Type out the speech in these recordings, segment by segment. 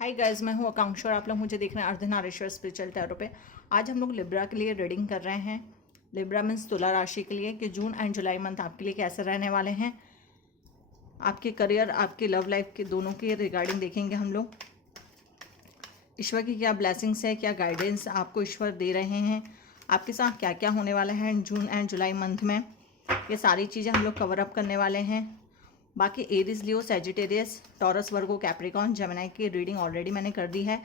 Hi guys, मैं हूँ आकांक्षा और आप लोग मुझे देख रहे हैं अर्धनारीश्वर स्पिरिचुअल टैरो पे। आज हम लोग लिब्रा के लिए रीडिंग कर रहे हैं। लिब्रा मीन्स तुला राशि के लिए कि जून एंड जुलाई मंथ आपके लिए कैसे रहने वाले हैं। आपके करियर, आपके लव लाइफ के दोनों के रिगार्डिंग देखेंगे हम लोग। ईश्वर की क्या ब्लेसिंग्स है, क्या गाइडेंस आपको ईश्वर दे रहे हैं, आपके साथ क्या क्या होने वाला है जून एंड जुलाई मंथ में, ये सारी चीज़ें हम लोग कवर अप करने वाले हैं। बाकी एरिस, लियो, सेजिटेरियस, टॉरस, वर्गो, कैप्रिकॉन, जेमिनी की रीडिंग ऑलरेडी मैंने कर दी है,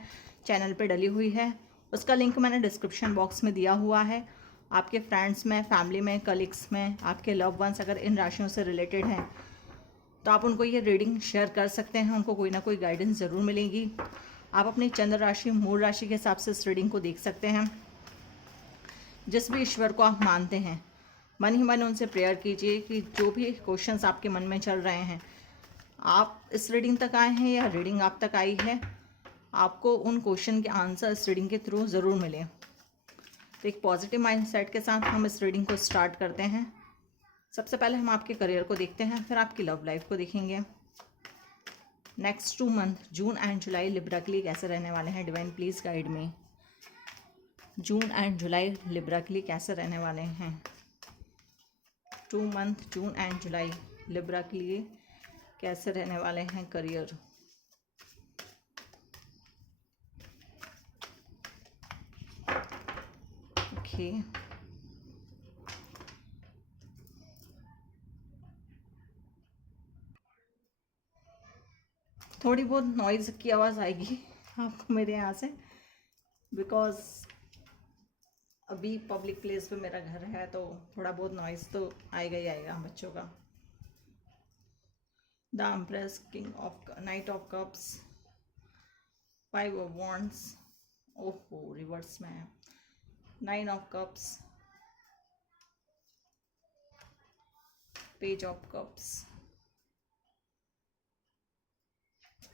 चैनल पे डली हुई है। उसका लिंक मैंने डिस्क्रिप्शन बॉक्स में दिया हुआ है। आपके फ्रेंड्स में, फैमिली में, कलीग्स में, आपके लव वंस अगर इन राशियों से रिलेटेड हैं तो आप उनको ये रीडिंग शेयर कर सकते हैं। उनको कोई ना कोई गाइडेंस ज़रूर मिलेगी। आप अपनी चंद्र राशि, मूल राशि के हिसाब से इस रीडिंग को देख सकते हैं। जिस भी ईश्वर को आप मानते हैं, मन ही मन उनसे प्रेयर कीजिए कि जो भी क्वेश्चंस आपके मन में चल रहे हैं, आप इस रीडिंग तक आए हैं या रीडिंग आप तक आई है, आपको उन क्वेश्चन के आंसर इस रीडिंग के थ्रू ज़रूर मिले। तो एक पॉजिटिव माइंडसेट के साथ हम इस रीडिंग को स्टार्ट करते हैं। सबसे पहले हम आपके करियर को देखते हैं, फिर आपकी लव लाइफ को देखेंगे। Next 2 month June and July Libra के लिए कैसे रहने वाले हैं, divine please guide me. June and July Libra के लिए कैसे रहने वाले हैं। 2 month June and July Libra के लिए कैसे रहने वाले हैं करियर। ओके, थोड़ी बहुत नॉइज़ की आवाज़ आएगी आपको मेरे यहाँ से, बिकॉज अभी पब्लिक प्लेस पे मेरा घर है तो थोड़ा बहुत नॉइज़ तो आएगा ही आएगा बच्चों का। The empress, king of night of cups, 5 of wands, ओहो रिवर्स में है, 9 of cups, page of cups.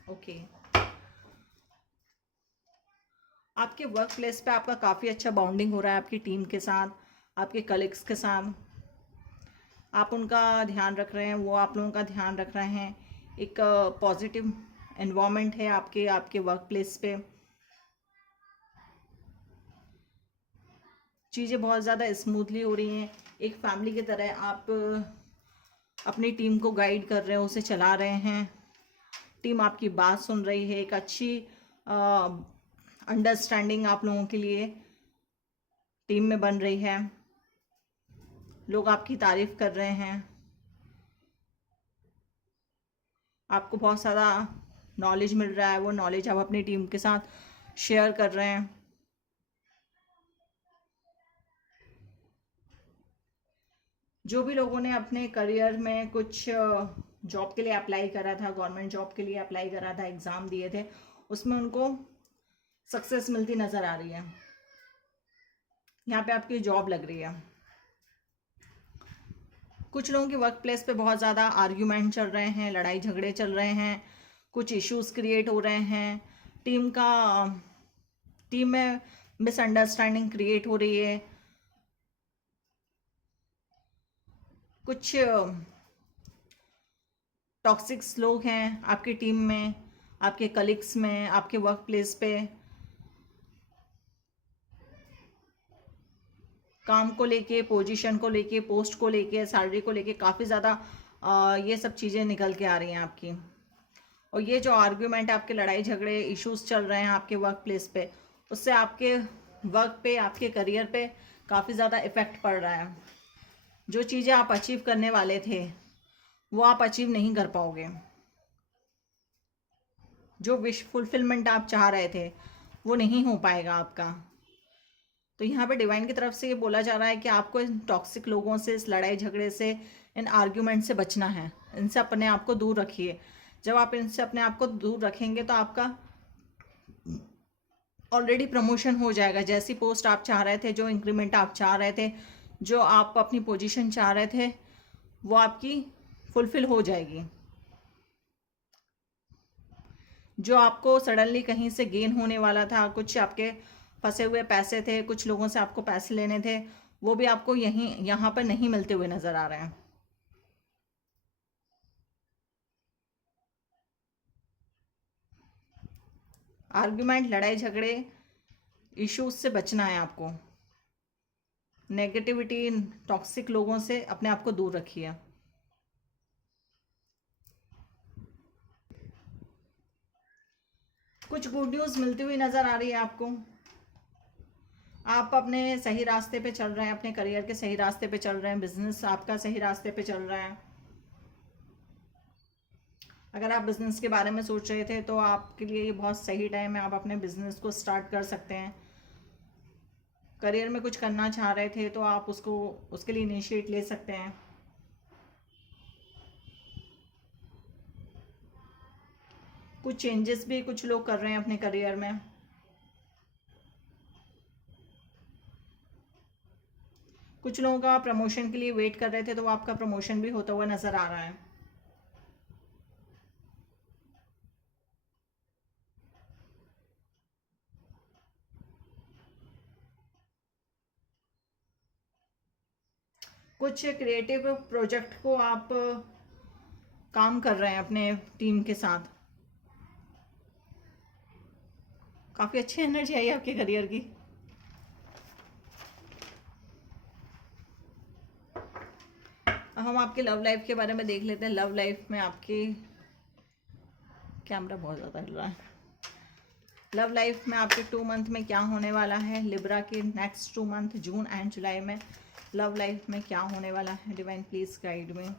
Okay, आपके वर्क प्लेस पे आपका काफ़ी अच्छा बाउंडिंग हो रहा है आपकी टीम के साथ, आपके कलीग्स के साथ। आप उनका ध्यान रख रहे हैं, वो आप लोगों का ध्यान रख रहे हैं। एक पॉजिटिव एनवायरनमेंट है आपके आपके वर्क प्लेस पे। चीज़ें बहुत ज़्यादा स्मूथली हो रही हैं। एक फैमिली की तरह आप अपनी टीम को गाइड कर रहे हो, उसे चला रहे हैं। टीम आपकी बात सुन रही है। एक अच्छी अंडरस्टैंडिंग आप लोगों के लिए टीम में बन रही है। लोग आपकी तारीफ कर रहे हैं। आपको बहुत सारा नॉलेज मिल रहा है, वो नॉलेज आप अपनी टीम के साथ शेयर कर रहे हैं। जो भी लोगों ने अपने करियर में कुछ जॉब के लिए अप्लाई करा था, गवर्नमेंट जॉब के लिए अप्लाई करा था, एग्ज़ाम दिए थे, उसमें उनको सक्सेस मिलती नज़र आ रही है। यहाँ पे आपकी जॉब लग रही है। कुछ लोगों के वर्क प्लेस पे बहुत ज़्यादा आर्ग्यूमेंट चल रहे हैं, लड़ाई झगड़े चल रहे हैं, कुछ इश्यूज क्रिएट हो रहे हैं। टीम में मिसअंडरस्टैंडिंग क्रिएट हो रही है। कुछ टॉक्सिक्स लोग हैं आपकी टीम में, आपके कलीग्स में, आपके वर्क प्लेस पे। काम को लेके, पोजीशन को लेके, पोस्ट को लेके, सैलरी को लेके काफ़ी ज़्यादा ये सब चीज़ें निकल के आ रही हैं आपकी। और ये जो आर्ग्यूमेंट, आपके लड़ाई झगड़े, इश्यूज चल रहे हैं आपके वर्क प्लेस पे, उससे आपके वर्क पे, आपके करियर पे काफ़ी ज़्यादा इफ़ेक्ट पड़ रहा है। जो चीज़ें आप अचीव करने वाले थे वो आप अचीव नहीं कर पाओगे। जो विश फुलफिलमेंट आप चाह रहे थे वो नहीं हो पाएगा आपका। तो यहाँ पे डिवाइन की तरफ से ये बोला जा रहा है कि आपको इन टॉक्सिक लोगों से, इस लड़ाई झगड़े से, इन आर्ग्यूमेंट से बचना है। इनसे अपने आप को दूर रखिए। जब आप इनसे अपने आप को दूर रखेंगे तो आपका ऑलरेडी प्रमोशन हो जाएगा। जैसी पोस्ट आप चाह रहे थे, जो इंक्रीमेंट आप चाह रहे थे, जो आप अपनी पोजीशन चाह रहे थे, वो आपकी फुलफिल हो जाएगी। जो आपको सडनली कहीं से गेन होने वाला था, कुछ आपके फंसे हुए पैसे थे, कुछ लोगों से आपको पैसे लेने थे, वो भी आपको यहाँ पर नहीं मिलते हुए नज़र आ रहे हैं। आर्ग्यूमेंट, लड़ाई झगड़े, इश्यूज से बचना है आपको। नेगेटिविटी, टॉक्सिक लोगों से अपने आप को दूर रखिए। कुछ गुड न्यूज़ मिलती हुई नज़र आ रही है आपको। आप अपने सही रास्ते पे चल रहे हैं, अपने करियर के सही रास्ते पे चल रहे हैं, बिजनेस आपका सही रास्ते पे चल रहा है। अगर आप बिजनेस के बारे में सोच रहे थे तो आपके लिए ये बहुत सही टाइम है, आप अपने बिजनेस को स्टार्ट कर सकते हैं। करियर में कुछ करना चाह रहे थे तो आप उसके लिए इनिशिएट ले सकते हैं। कुछ चेंजेस भी कुछ लोग कर रहे हैं अपने करियर में। कुछ लोगों का प्रमोशन के लिए वेट कर रहे थे तो आपका प्रमोशन भी होता हुआ नज़र आ रहा है। कुछ क्रिएटिव प्रोजेक्ट को आप काम कर रहे हैं अपने टीम के साथ। काफ़ी अच्छी एनर्जी आई है आपके करियर की। हम आपके लव लाइफ के बारे में देख लेते हैं। लव लाइफ में आपके कैमरा बहुत ज़्यादा हिल रहा है। लव लाइफ में आपके 2 मंथ में क्या होने वाला है। लिब्रा के नेक्स्ट 2 मंथ जून एंड जुलाई में लव लाइफ में क्या होने वाला है। डिवाइन प्लीज गाइड में।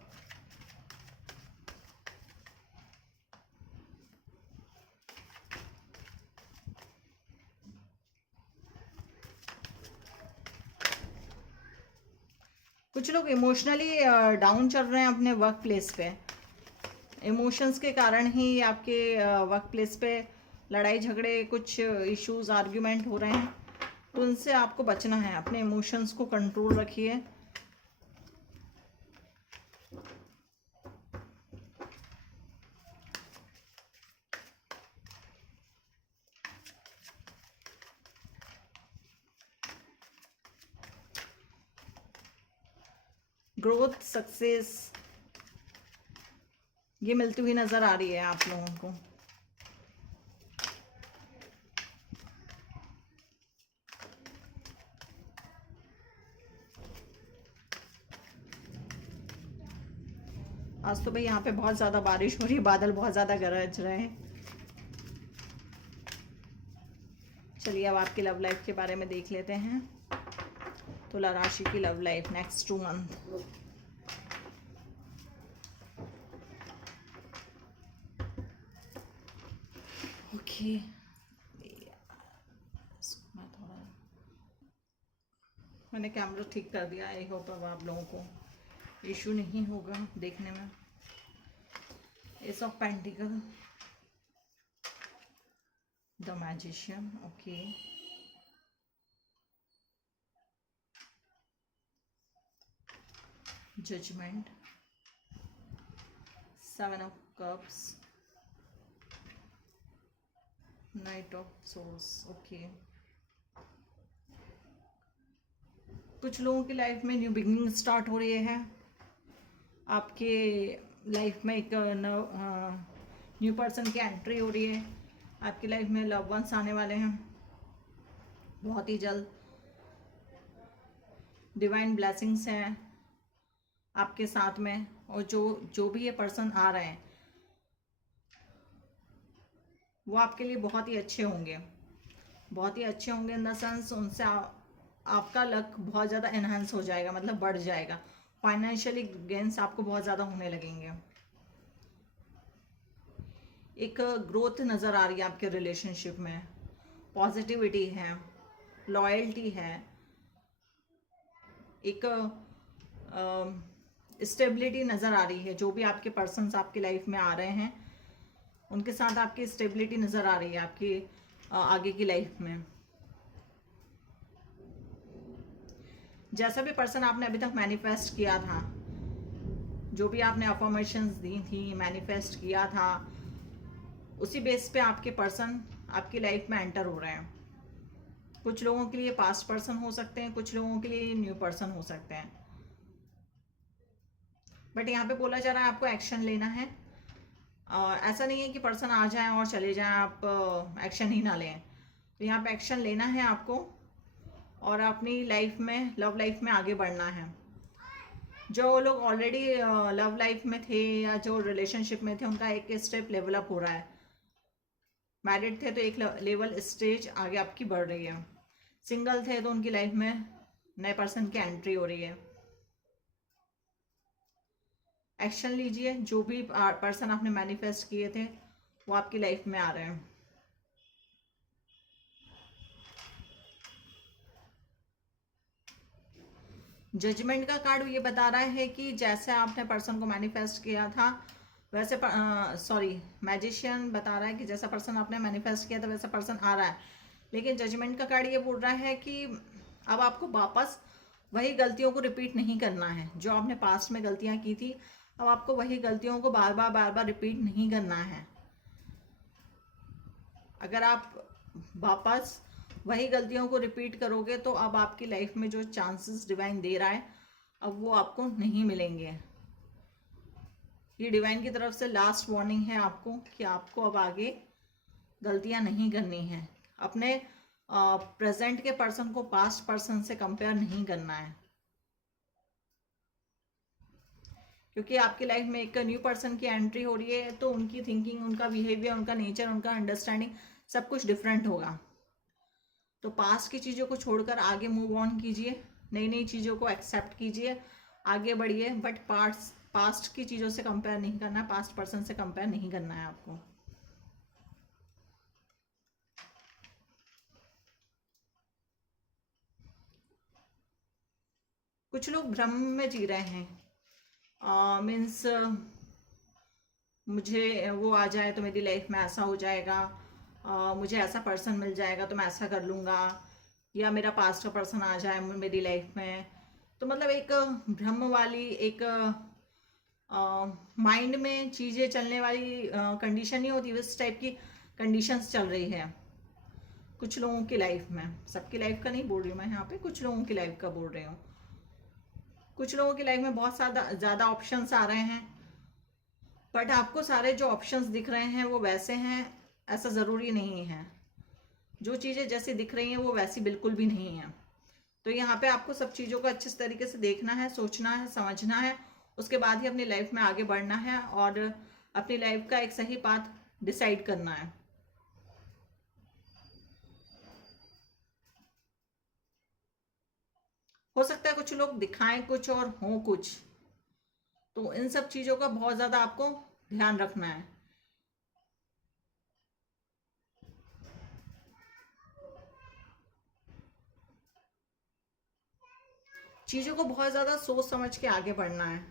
कुछ लोग इमोशनली डाउन चल रहे हैं अपने वर्क प्लेस पे। इमोशंस के कारण ही आपके वर्क प्लेस पे लड़ाई झगड़े, कुछ इश्यूज, आर्ग्यूमेंट हो रहे हैं, तो उनसे आपको बचना है। अपने इमोशंस को कंट्रोल रखिए। ग्रोथ, सक्सेस ये मिलती हुई नज़र आ रही है आप लोगों को। आज तो भाई यहाँ पे बहुत ज़्यादा बारिश हो रही है, बादल बहुत ज़्यादा गरज रहे हैं। चलिए अब आपकी लव लाइफ के बारे में देख लेते हैं। तुला राशि की love life next 2 month. Okay, मैंने कैमरा ठीक कर दिया। आई होप अब आप लोगों को इशू नहीं होगा देखने में। Ace of pentacle, the magician, okay, judgement, 7 of cups, knight of swords, okay. कुछ लोगों की लाइफ में न्यू बिगनिंग स्टार्ट हो रही है। आपके लाइफ में एक न्यू पर्सन की एंट्री हो रही है। आपकी लाइफ में लव वंस आने वाले हैं बहुत ही जल्द। डिवाइन ब्लेसिंग्स हैं आपके साथ में। और जो भी ये पर्सन आ रहे हैं वो आपके लिए बहुत ही अच्छे होंगे, बहुत ही अच्छे होंगे इन द सेंस उनसे आपका लक बहुत ज़्यादा एनहांस हो जाएगा, मतलब बढ़ जाएगा। फाइनेंशियली गेन्स आपको बहुत ज़्यादा होने लगेंगे। एक ग्रोथ नज़र आ रही है आपके रिलेशनशिप में। पॉजिटिविटी है, लॉयल्टी है, एक स्टेबिलिटी नज़र आ रही है। जो भी आपके पर्सन्स आपकी लाइफ में आ रहे हैं उनके साथ आपकी स्टेबिलिटी नज़र आ रही है आपकी आगे की लाइफ में। जैसा भी पर्सन आपने अभी तक मैनिफेस्ट किया था, जो भी आपने अफर्मेशंस दी थी, मैनिफेस्ट किया था, उसी बेस पे आपके पर्सन आपकी लाइफ में एंटर हो रहे हैं। कुछ लोगों के लिए पास्ट पर्सन हो सकते हैं, कुछ लोगों के लिए न्यू पर्सन हो सकते हैं। बट यहाँ पे बोला जा रहा है आपको एक्शन लेना है। और ऐसा नहीं है कि पर्सन आ जाए और चले जाएं, आप एक्शन ही ना लें। तो यहाँ पे एक्शन लेना है आपको और अपनी लाइफ में, लव लाइफ में आगे बढ़ना है। जो लोग ऑलरेडी लव लाइफ में थे या जो रिलेशनशिप में थे, उनका एक स्टेप लेवल अप हो रहा है। मैरिड थे तो एक लेवल स्टेज आगे आपकी बढ़ रही है। सिंगल थे तो उनकी लाइफ में नए पर्सन की एंट्री हो रही है। एक्शन लीजिए, जो भी पर्सन आपने मैनिफेस्ट किए थे वो आपकी लाइफ में आ रहे हैं। जजमेंट का कार्ड ये बता रहा है कि जैसे आपने पर्सन को मैनिफेस्ट किया था वैसे, सॉरी, मैजिशियन बता रहा है कि जैसा पर्सन आपने मैनिफेस्ट किया था वैसा पर्सन आ रहा है। लेकिन जजमेंट का कार्ड ये बोल रहा है कि अब आपको वापस वही गलतियों को रिपीट नहीं करना है। जो आपने पास्ट में गलतियां की थी, अब आपको वही गलतियों को बार बार रिपीट नहीं करना है। अगर आप वापस वही गलतियों को रिपीट करोगे तो अब आपकी लाइफ में जो चांसेस डिवाइन दे रहा है अब वो आपको नहीं मिलेंगे। ये डिवाइन की तरफ से लास्ट वार्निंग है आपको कि आपको अब आगे गलतियां नहीं करनी है। अपने प्रेजेंट के पर्सन को पास्ट पर्सन से कंपेयर नहीं करना है, क्योंकि आपकी लाइफ में एक न्यू पर्सन की एंट्री हो रही है तो उनकी थिंकिंग, उनका बिहेवियर, उनका नेचर, उनका अंडरस्टैंडिंग सब कुछ डिफरेंट होगा। तो पास्ट की चीज़ों को छोड़कर आगे मूव ऑन कीजिए, नई नई चीज़ों को एक्सेप्ट कीजिए, आगे बढ़िए। बट पास्ट की चीज़ों से कंपेयर नहीं करना है, पास्ट पर्सन से कंपेयर नहीं करना है आपको। कुछ लोग भ्रम में जी रहे हैं, मीन्स मुझे वो आ जाए तो मेरी लाइफ में ऐसा हो जाएगा, मुझे ऐसा पर्सन मिल जाएगा तो मैं ऐसा कर लूँगा, या मेरा पास्ट का पर्सन आ जाए मेरी लाइफ में। तो मतलब एक भ्रम वाली, एक माइंड में चीज़ें चलने वाली कंडीशन नहीं होती, इस टाइप की कंडीशंस चल रही है कुछ लोगों की लाइफ में। सबकी लाइफ का नहीं बोल रही हूँ मैं यहाँ पे, कुछ लोगों की लाइफ का बोल रही हूँ। कुछ लोगों की लाइफ में बहुत ज़्यादा ऑप्शंस आ रहे हैं, बट आपको सारे जो ऑप्शंस दिख रहे हैं वो वैसे हैं ऐसा ज़रूरी नहीं है। जो चीज़ें जैसी दिख रही हैं वो वैसी बिल्कुल भी नहीं है। तो यहाँ पे आपको सब चीज़ों को अच्छे तरीके से देखना है, सोचना है, समझना है, उसके बाद ही अपनी लाइफ में आगे बढ़ना है और अपनी लाइफ का एक सही पाथ डिसाइड करना है। हो सकता है कुछ लोग दिखाएं कुछ और हों कुछ, तो इन सब चीज़ों का बहुत ज़्यादा आपको ध्यान रखना है। चीज़ों को बहुत ज़्यादा सोच समझ के आगे बढ़ना है।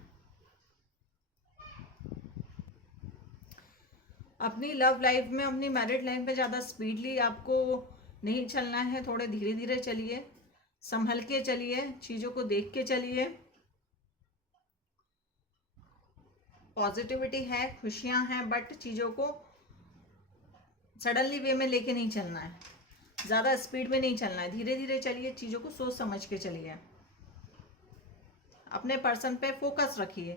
अपनी लव लाइफ में, अपनी मैरिड लाइफ में ज़्यादा स्पीडली आपको नहीं चलना है, थोड़े धीरे धीरे चलिए, संभल के चलिए, चीज़ों को देख के चलिए। पॉजिटिविटी है, खुशियां हैं, बट चीज़ों को सडनली वे में लेके नहीं चलना है, ज़्यादा स्पीड में नहीं चलना है, धीरे धीरे चलिए, चीज़ों को सोच समझ के चलिए। अपने पर्सन पे फोकस रखिए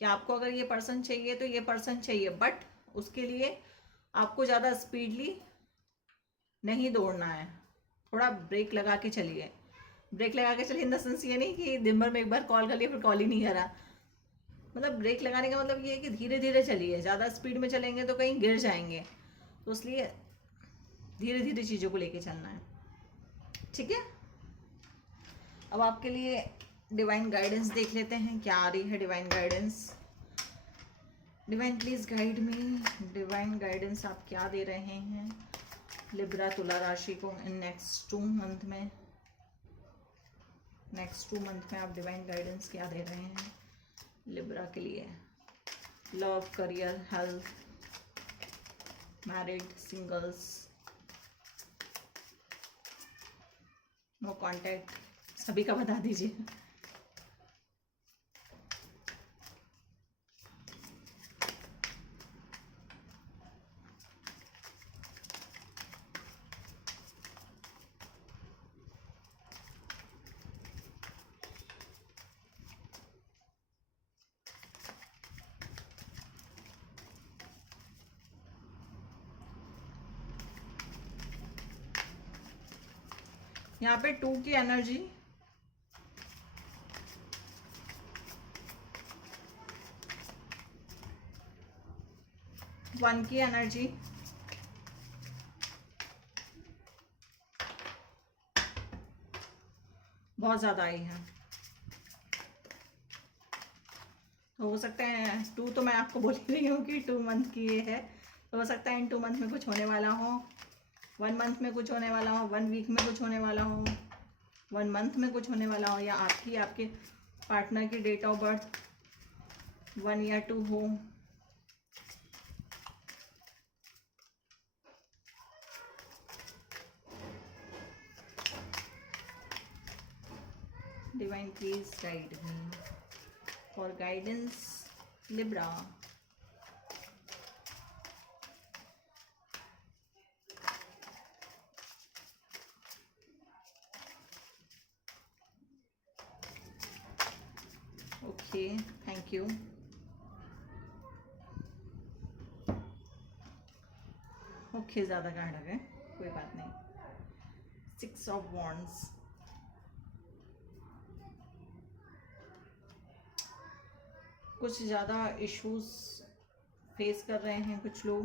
कि आपको अगर ये पर्सन चाहिए तो ये पर्सन चाहिए, बट उसके लिए आपको ज़्यादा स्पीडली नहीं दौड़ना है, थोड़ा ब्रेक लगा के चलिए। ब्रेक लगा के चलिए इन द सेंस ये नहीं कि दिन भर में एक बार कॉल कर लिया फिर कॉल ही नहीं करा। मतलब ब्रेक लगाने का मतलब ये है कि धीरे धीरे चलिए, ज़्यादा स्पीड में चलेंगे तो कहीं गिर जाएंगे, तो इसलिए धीरे धीरे चीज़ों को लेके चलना है। ठीक है, अब आपके लिए डिवाइन गाइडेंस देख लेते हैं, क्या आ रही है divine guidance. Divine please guide me, divine guidance आप क्या दे रहे हैं लिब्रा तुला राशि को इन नेक्स्ट 2 मंथ में। नेक्स्ट 2 मंथ में आप डिवाइन गाइडेंस क्या दे रहे हैं लिब्रा के लिए। Love, career, health, married, singles, no contact, सभी का बता दीजिए। यहाँ पे 2 की एनर्जी, 1 की एनर्जी, बहुत ज़्यादा आई है। तो हो सकता है 2 तो मैं आपको बोल ही रही हूँ कि 2 मंथ की ये है, तो हो सकता है इन 2 मंथ में कुछ होने वाला हो, 1 मंथ में कुछ होने वाला हो, 1 वीक में कुछ होने वाला हो, 1 मंथ में कुछ होने वाला हो, या आपके पार्टनर की डेट ऑफ बर्थ 1 या 2 हो। Divine, please guide me for guidance, Libra. Okay, thank you. Okay, ज़्यादा कार्ड आ गए, कोई बात नहीं। 6 of Wands, कुछ ज़्यादा इश्यूज फेस कर रहे हैं कुछ लोग।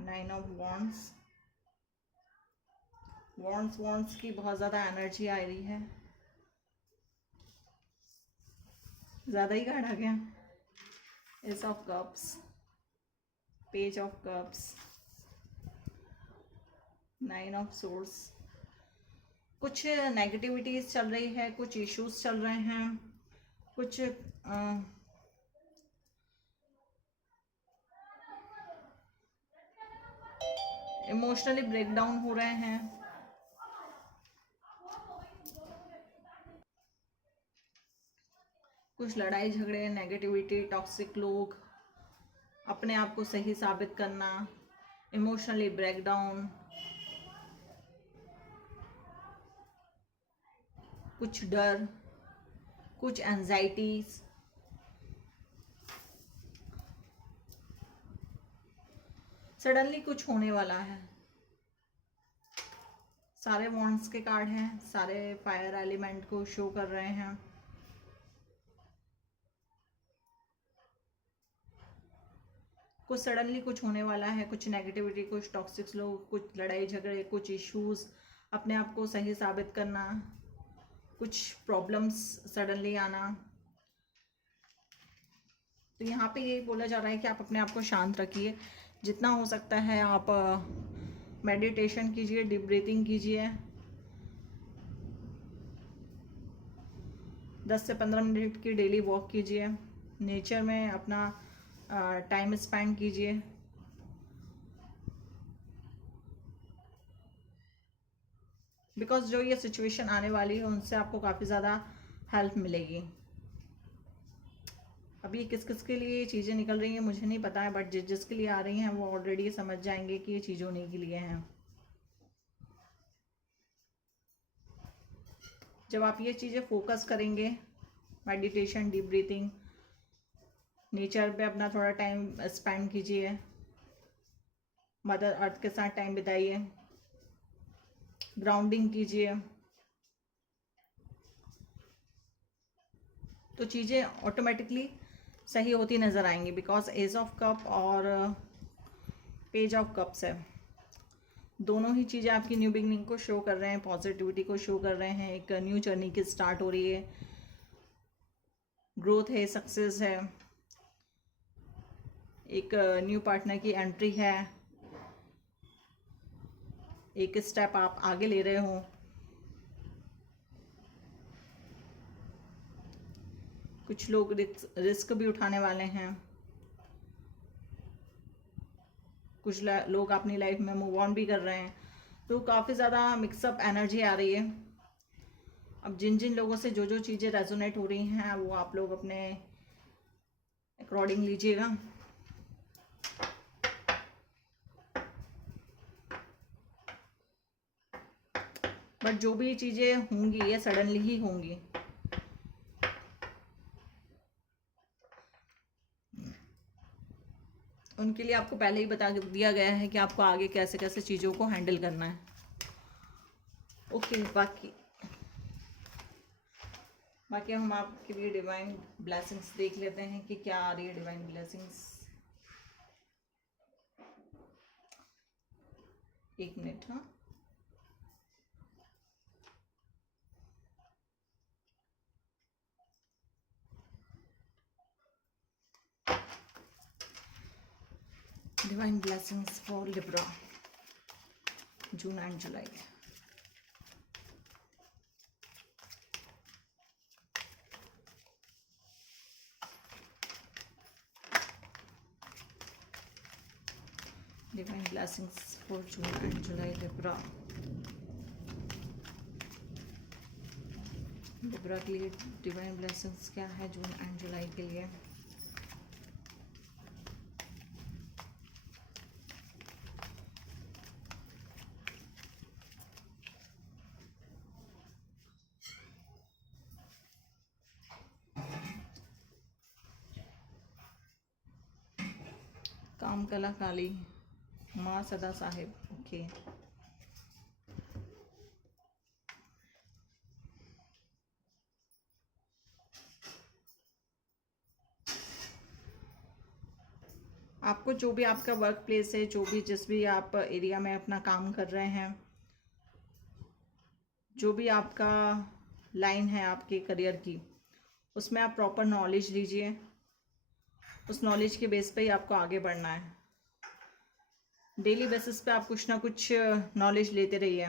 9 ऑफ वॉन्ड्स, वॉन्ड्स की बहुत ज़्यादा एनर्जी आ रही है, ज़्यादा ही कार्ड आ गया। S of cups, page of cups, 9 of swords, कुछ नेगेटिविटीज चल रही है, कुछ इश्यूज चल रहे हैं, कुछ इमोशनली ब्रेकडाउन हो रहे हैं। कुछ लड़ाई झगड़े, नेगेटिविटी, टॉक्सिक लोग, अपने आप को सही साबित करना, इमोशनली ब्रेकडाउन, कुछ डर, कुछ एंजाइटीज, सडनली कुछ होने वाला है। सारे वॉन्ड्स के कार्ड हैं, सारे फायर एलिमेंट को शो कर रहे हैं। कुछ सडनली कुछ होने वाला है, कुछ नेगेटिविटी, कुछ टॉक्सिक लोग, कुछ लड़ाई झगड़े, कुछ इश्यूज, अपने आप को सही साबित करना, कुछ प्रॉब्लम्स सडनली आना। तो यहाँ पे यही बोला जा रहा है कि आप अपने आप को शांत रखिए, जितना हो सकता है आप मेडिटेशन कीजिए, डीप ब्रीथिंग कीजिए, 10 से 15 मिनट की डेली वॉक कीजिए, नेचर में अपना टाइम स्पेंड कीजिए। बिकॉज जो ये सिचुएशन आने वाली है उनसे आपको काफ़ी ज़्यादा हेल्प मिलेगी। अभी किस किस के लिए ये चीज़ें निकल रही हैं मुझे नहीं पता है, बट जिसके लिए आ रही हैं वो ऑलरेडी समझ जाएंगे कि ये चीज़ होने के लिए हैं। जब आप ये चीज़ें फोकस करेंगे, मेडिटेशन, डीप ब्रीथिंग, नेचर पे अपना थोड़ा टाइम स्पेंड कीजिए, मदर अर्थ के साथ टाइम बिताइए, ग्राउंडिंग कीजिए, तो चीज़ें ऑटोमेटिकली सही होती नज़र आएंगी। बिकॉज एज ऑफ कप और पेज ऑफ कप्स है, दोनों ही चीज़ें आपकी न्यू बिगनिंग को शो कर रहे हैं, पॉजिटिविटी को शो कर रहे हैं, एक न्यू जर्नी की स्टार्ट हो रही है, ग्रोथ है, सक्सेस है, एक न्यू पार्टनर की एंट्री है, एक स्टेप आप आगे ले रहे हो। कुछ लोग रिस्क भी उठाने वाले हैं, कुछ लोग अपनी लाइफ में मूव ऑन भी कर रहे हैं। तो काफ़ी ज़्यादा मिक्सअप एनर्जी आ रही है। अब जिन जिन लोगों से जो जो चीज़ें रेजोनेट हो रही हैं वो आप लोग अपने अकॉर्डिंग लीजिएगा। बट जो भी चीज़ें होंगी ये सडनली ही होंगी। उनके लिए आपको पहले ही बता दिया गया है कि आपको आगे कैसे कैसे चीज़ों को हैंडल करना है। ओके, बाकी हम आपके लिए डिवाइन ब्लेसिंग्स देख लेते हैं कि क्या आ रही है डिवाइन ब्लेसिंग्स। एक मिनट। हाँ, divine blessings for Libra, June and July. Divine blessings for June and July, Libra। Libra के लिए डिवाइन ब्लेसिंग्स क्या है जून एंड जुलाई के लिए? काम कला काली, माँ सदा साहिब। ओके, आपको जो भी आपका वर्क प्लेस है, जो भी जिस भी आप एरिया में अपना काम कर रहे हैं, जो भी आपका लाइन है आपके करियर की, उसमें आप प्रॉपर नॉलेज लीजिए। उस नॉलेज के बेस पे ही आपको आगे बढ़ना है। डेली बेसिस पे आप कुछ ना कुछ नॉलेज लेते रहिए।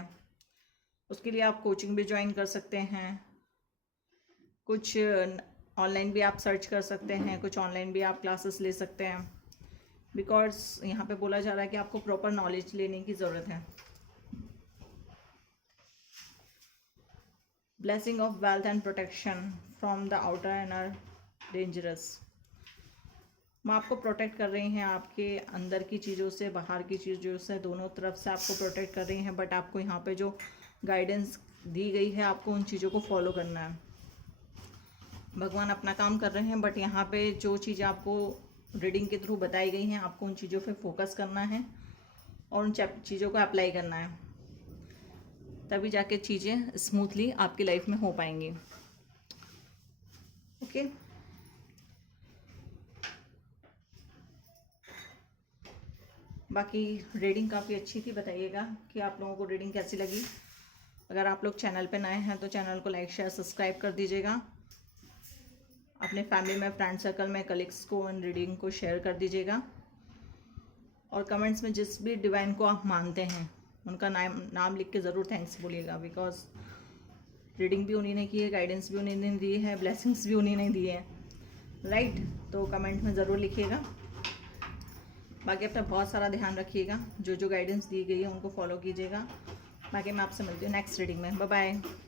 उसके लिए आप कोचिंग भी ज्वाइन कर सकते हैं, कुछ ऑनलाइन भी आप सर्च कर सकते हैं, कुछ ऑनलाइन भी आप क्लासेस ले सकते हैं। बिकॉज यहाँ पे बोला जा रहा है कि आपको प्रॉपर नॉलेज लेने की ज़रूरत है। Blessing of wealth and protection from the outer and are dangerous. माँ आपको प्रोटेक्ट कर रही हैं, आपके अंदर की चीज़ों से, बाहर की चीज़ों से, दोनों तरफ से आपको प्रोटेक्ट कर रही हैं। बट आपको यहाँ पे जो गाइडेंस दी गई है, आपको उन चीज़ों को फॉलो करना है। भगवान अपना काम कर रहे हैं, बट यहाँ पे जो चीज़ें आपको रीडिंग के थ्रू बताई गई हैं, आपको उन चीज़ों पे फोकस करना है और उन चीज़ों को अप्लाई करना है, तभी जाके चीज़ें स्मूथली आपकी लाइफ में हो पाएंगी। ओके, बाकी रीडिंग काफ़ी अच्छी थी। बताइएगा कि आप लोगों को रीडिंग कैसी लगी। अगर आप लोग चैनल पे नए हैं तो चैनल को लाइक शेयर सब्सक्राइब कर दीजिएगा। अपने फैमिली में, फ्रेंड सर्कल में, कलीग्स को इन रीडिंग को शेयर कर दीजिएगा। और कमेंट्स में जिस भी डिवाइन को आप मानते हैं उनका नाम लिख के ज़रूर थैंक्स बोलिएगा। बिकॉज रीडिंग भी उन्हीं ने की है, गाइडेंस भी उन्हीं ने दी है, ब्लेसिंग्स भी उन्हीं ने दी है, राइट। तो कमेंट में ज़रूर लिखिएगा। बाकी अपना बहुत सारा ध्यान रखिएगा, जो जो गाइडेंस दी गई है उनको फॉलो कीजिएगा। बाकी मैं आपसे मिलती हूँ नेक्स्ट रीडिंग में। Bye bye.